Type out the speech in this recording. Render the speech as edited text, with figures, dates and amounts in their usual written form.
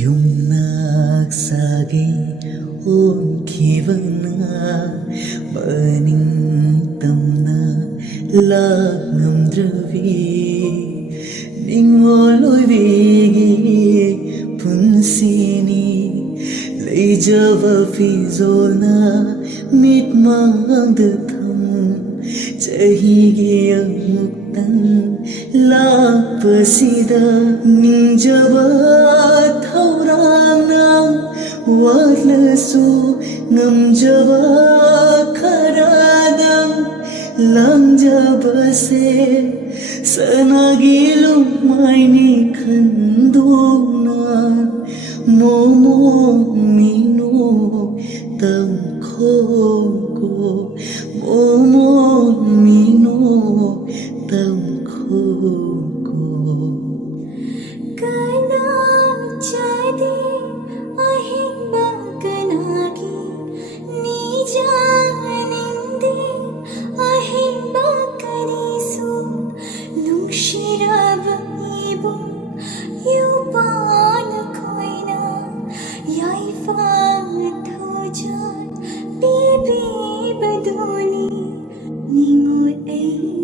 Yumnaksage onkivana maningtamna laknamdravi ningoloivigi punsini leijava fizolna mitmangda tham chahigi amuktan lakpasida ningjava watlasu ngamjaba kharadam langjaba se sanagilu maini khanduna momo mino tam khoko momo mino tam khoko kana chadi ahinba kanagi nijanindi ahinba kanisu nungshiraba ibu yupan koina yaifa thujan bibi baduni ningol ei